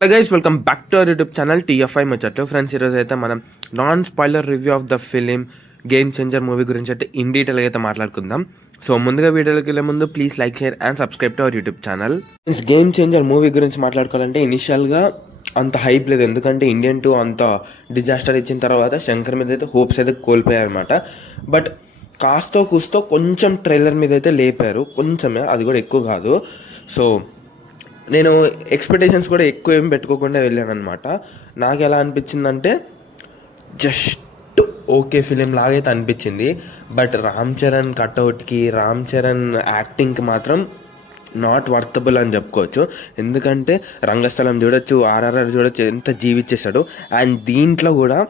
Hello guys, welcome back to our YouTube channel TFI ముచ్చట్లు. Friends, ఈరోజు అయితే మనం non spoiler review of the film game changer movie గురించి అయితే in డీటెయిల్గా అయితే మాట్లాడుకుందాం. సో ముందుగా వీడియోకి వెళ్ళే ముందు please like, share and subscribe to our YouTube channel. Game changer movie గురించి మాట్లాడుకోవాలంటే ఇనిషియల్గా అంత హైప్ లేదు, ఎందుకంటే ఇండియన్ 2 అంత డిజాస్టర్ ఇచ్చిన తర్వాత శంకర్ మీద అయితే హోప్స్ అయితే కోల్పోయారనమాట. బట్ కాస్తో కూస్తో కొంచెం ట్రైలర్ మీద అయితే లేపారు, కొంచెమే, అది కూడా ఎక్కువ కాదు. సో నేను ఎక్స్పెక్టేషన్స్ కూడా ఎక్కువ ఏం పెట్టుకోకుండా వెళ్ళాను అనమాట. నాకు ఎలా అనిపించిందంటే జస్ట్ ఓకే ఫిలిం లాగైతే అనిపించింది. బట్ రామ్ చరణ్ కట్అవుట్కి, రామ్ చరణ్ యాక్టింగ్కి మాత్రం నాట్ వర్తబుల్ అని చెప్పుకోవచ్చు. ఎందుకంటే రంగస్థలం చూడొచ్చు, ఆర్ఆర్ఆర్ చూడొచ్చు, ఎంత జీవిచ్చేశాడు. అండ్ దీంట్లో కూడా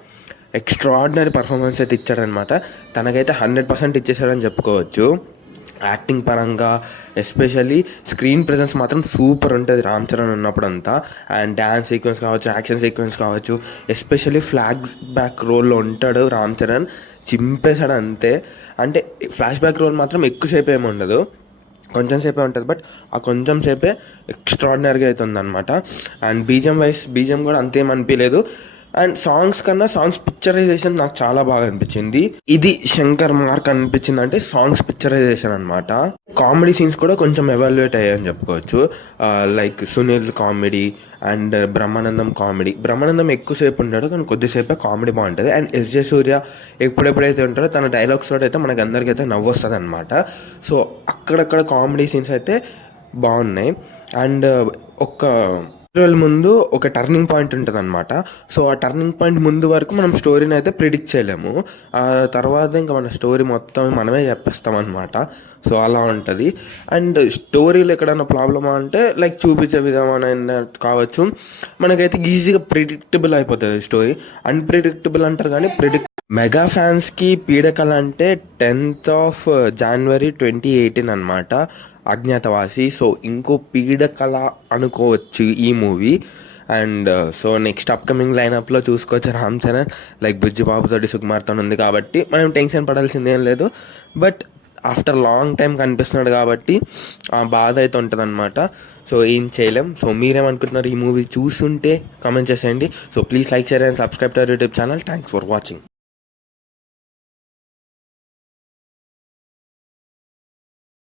ఎక్స్ట్రాడినరీ పర్ఫార్మెన్స్ అయితే ఇచ్చాడనమాట. తనకైతే 100% ఇచ్చేసాడని చెప్పుకోవచ్చు. యాక్టింగ్ పరంగా ఎస్పెషల్లీ స్క్రీన్ ప్రెజెన్స్ మాత్రం సూపర్ ఉంటుంది రామ్ చరణ్ ఉన్నప్పుడు అంతా. అండ్ డ్యాన్స్ సీక్వెన్స్ కావచ్చు, యాక్షన్ సీక్వెన్స్ కావచ్చు, ఎస్పెషల్లీ ఫ్లాష్ బ్యాక్ రోల్లో ఉంటాడు రామ్ చరణ్, చింపేశాడు అంతే. అంటే ఫ్లాష్ బ్యాక్ రోల్ మాత్రం ఎక్కువసేపు ఏమి ఉండదు, కొంచెం సేపే ఉంటుంది. బట్ ఆ కొంచెం సేపే ఎక్స్ట్రాడినరీగా అవుతుంది అనమాట. అండ్ బీజిఎం కూడా అంతేం అనిపించలేదు. అండ్ సాంగ్స్ కన్నా సాంగ్స్ పిక్చరైజేషన్ నాకు చాలా బాగా అనిపించింది. ఇది శంకర్ మార్క్ అనిపించింది అంటే సాంగ్స్ పిక్చరైజేషన్ అనమాట. కామెడీ సీన్స్ కూడా కొంచెం ఎవాల్యుయేట్ అయ్యాయని చెప్పుకోవచ్చు. Like Sunil comedy and Brahmanandam ఎక్కువసేపు ఉంటాడు, కానీ కొద్దిసేపే కామెడీ బాగుంటుంది. అండ్ ఎస్జే సూర్య ఎప్పుడెప్పుడైతే ఉంటాడో తన డైలాగ్స్ తోటి అయితే మనకి అందరికీ అయితే నవ్వు వస్తుంది అనమాట. సో అక్కడక్కడ కామెడీ సీన్స్ అయితే బాగున్నాయి. అండ్ ముందు ఒక టర్నింగ్ పాయింట్ ఉంటుంది అనమాట. సో ఆ టర్నింగ్ పాయింట్ ముందు వరకు మనం స్టోరీని అయితే ప్రిడిక్ట్ చేయలేము. ఆ తర్వాత ఇంకా మన స్టోరీ మొత్తం మనమే చెప్పేస్తాం అనమాట. సో అలా ఉంటుంది. అండ్ స్టోరీలో ఎక్కడైనా ప్రాబ్లమా అంటే లైక్ చూపించే విధానం కావచ్చు, మనకైతే ఈజీగా ప్రిడిక్టబుల్ అయిపోతుంది స్టోరీ. అన్ప్రిడిక్టబుల్ అంటారు కానీ మెగా ఫ్యాన్స్కి పీడకల అంటే 10th January 2018 అనమాట, అజ్ఞాతవాసి. సో ఇంకో పీడకల అనుకోవచ్చు ఈ movie. And so next upcoming లైనప్లో చూసుకోవచ్చు రామ్ చరణ్, లైక్ బుజ్జిబాబుతోటి సుకుమార్తో ఉంది కాబట్టి మనం టెన్షన్ పడాల్సిందేం లేదు. బట్ ఆఫ్టర్ లాంగ్ టైం కనిపిస్తున్నాడు కాబట్టి ఆ బాధ అయితే ఉంటుంది అనమాట. సో ఏం చేయలేం. సో మీరేమనుకుంటున్నారు ఈ మూవీ చూస్తుంటే కామెంట్ చేసేయండి. So please like, share and subscribe to our YouTube channel. Thanks for watching.